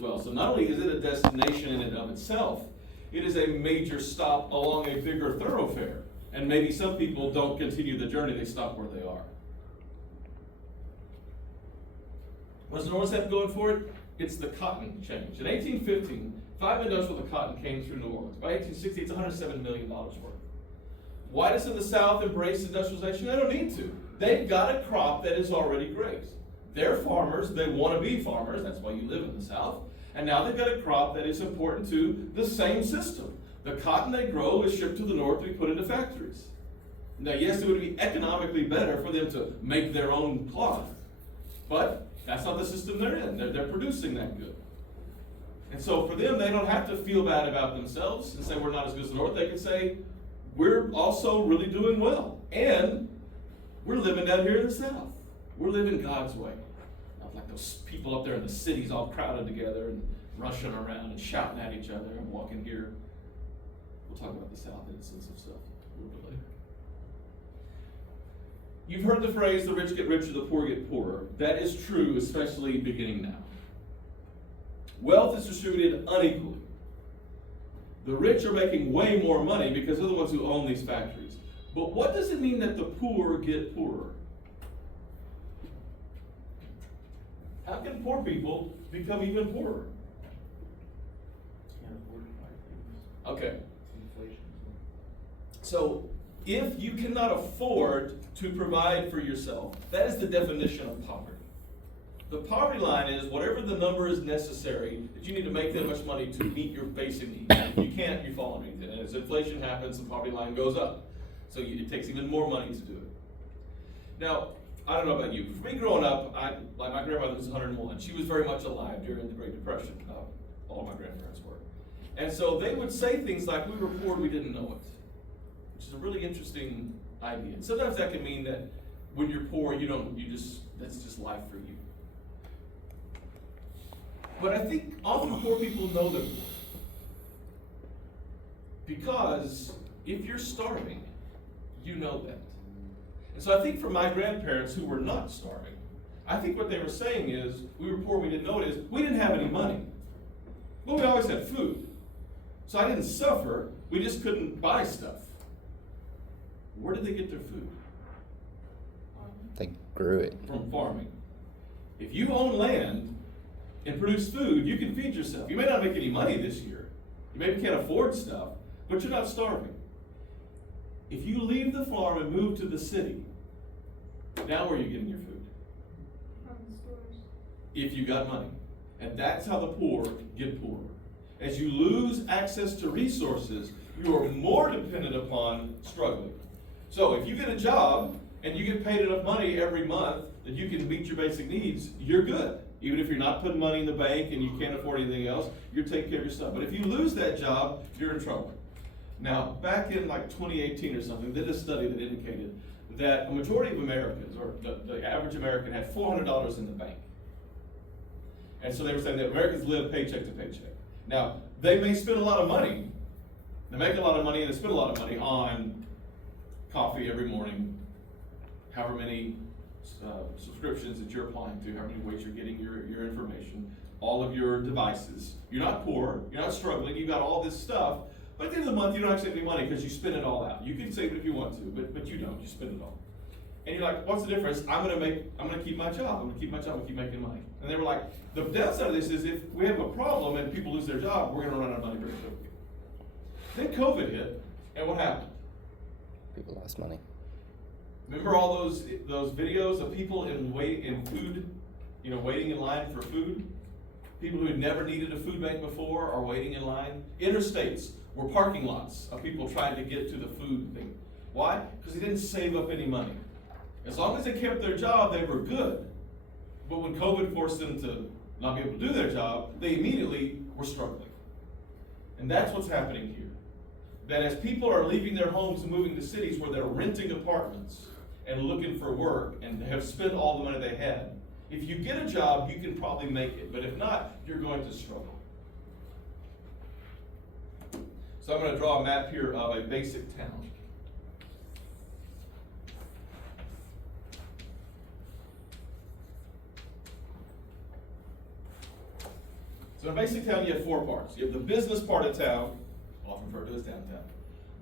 well. So not only is it a destination in and of itself, it is a major stop along a bigger thoroughfare. And maybe some people don't continue the journey, they stop where they are. What does New Orleans have going for it? It's the cotton change. In 1815, 5 industrials of cotton came through New Orleans. By 1860, it's $107 million worth. Why does the South embrace industrialization? They don't need to. They've got a crop that is already great. They're farmers, they want to be farmers, that's why you live in the South. And now they've got a crop that is important to the same system. The cotton they grow is shipped to the north to be put into factories. Now, yes, it would be economically better for them to make their own cloth, but that's not the system they're in. They're producing that good. And so for them, they don't have to feel bad about themselves and say we're not as good as the north. They can say we're also really doing well. And we're living down here in the South. We're living God's way. Not like those people up there in the cities all crowded together and rushing around and shouting at each other and walking here. We'll talk about the South in a sense of self a little bit later. You've heard the phrase, the rich get richer, the poor get poorer. That is true, especially beginning now. Wealth is distributed unequally. The rich are making way more money because they're the ones who own these factories. But what does it mean that the poor get poorer? How can poor people become even poorer? Can't afford to buy things. Okay. Inflation. So, if you cannot afford to provide for yourself, that is the definition of poverty. The poverty line is whatever the number is necessary that you need to make that much money to meet your basic needs. If you can't, you fall underneath it. And as inflation happens, the poverty line goes up. So it takes even more money to do it. Now, I don't know about you. For me growing up, like my grandmother was 101. She was very much alive during the Great Depression. All my grandparents were. And so they would say things like, we were poor, we didn't know it. Which is a really interesting idea. And sometimes that can mean that when you're poor, that's just life for you. But I think often poor people know they're poor. Because if you're starving, you know that. And so I think for my grandparents who were not starving, I think what they were saying is, we were poor, we didn't know it, is we didn't have any money. But we always had food. So I didn't suffer, we just couldn't buy stuff. Where did they get their food? They grew it. From farming. If you own land and produce food, you can feed yourself. You may not make any money this year. You maybe can't afford stuff, but you're not starving. If you leave the farm and move to the city, now where are you getting your food? From the stores. If you got money. And that's how the poor get poorer. As you lose access to resources, you are more dependent upon struggling. So if you get a job and you get paid enough money every month that you can meet your basic needs, you're good. Even if you're not putting money in the bank and you can't afford anything else, you're taking care of yourself. But if you lose that job, you're in trouble. Now, back in like 2018 or something, they did a study that indicated that a majority of Americans, or the average American, had $400 in the bank. And so they were saying that Americans live paycheck to paycheck. Now, they may spend a lot of money, they make a lot of money and they spend a lot of money on coffee every morning, however many subscriptions that you're applying to, however many ways you're getting your information, all of your devices. You're not poor, you're not struggling, you've got all this stuff, but at the end of the month you don't actually have any money because you spend it all out. You can save it if you want to, but you don't, you spend it all. And you're like, what's the difference? I'm gonna keep my job, I'm gonna keep making money. And they were like, the downside of this is if we have a problem and people lose their job, we're gonna run out of money very quickly. Then COVID hit, and what happened? People lost money. Remember all those videos of people waiting in line for food? People who had never needed a food bank before are waiting in line. Interstates were parking lots of people trying to get to the food thing. Why? Because they didn't save up any money. As long as they kept their job, they were good. But when COVID forced them to not be able to do their job, they immediately were struggling. And that's what's happening here. That as people are leaving their homes and moving to cities where they're renting apartments and looking for work and have spent all the money they had, if you get a job, you can probably make it. But if not, you're going to struggle. So I'm going to draw a map here of a basic town. So in a basic town, you have four parts. You have the business part of town, often referred to as downtown.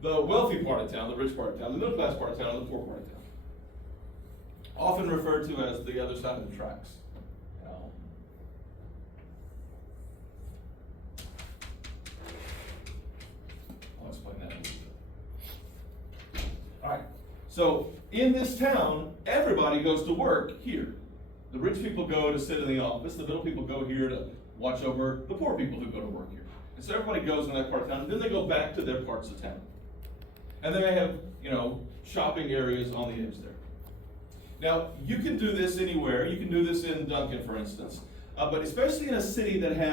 The wealthy part of town, the rich part of town, the middle class part of town, and the poor part of town. Often referred to as the other side of the tracks. I'll explain that in a little bit. Alright, so in this town, everybody goes to work here. The rich people go to sit in the office, the middle people go here to watch over the poor people who go to work here. And so everybody goes in that part of town, and then they go back to their parts of town. And then they have, shopping areas on the edge there. Now, you can do this anywhere. You can do this in Duncan, for instance. But especially in a city that has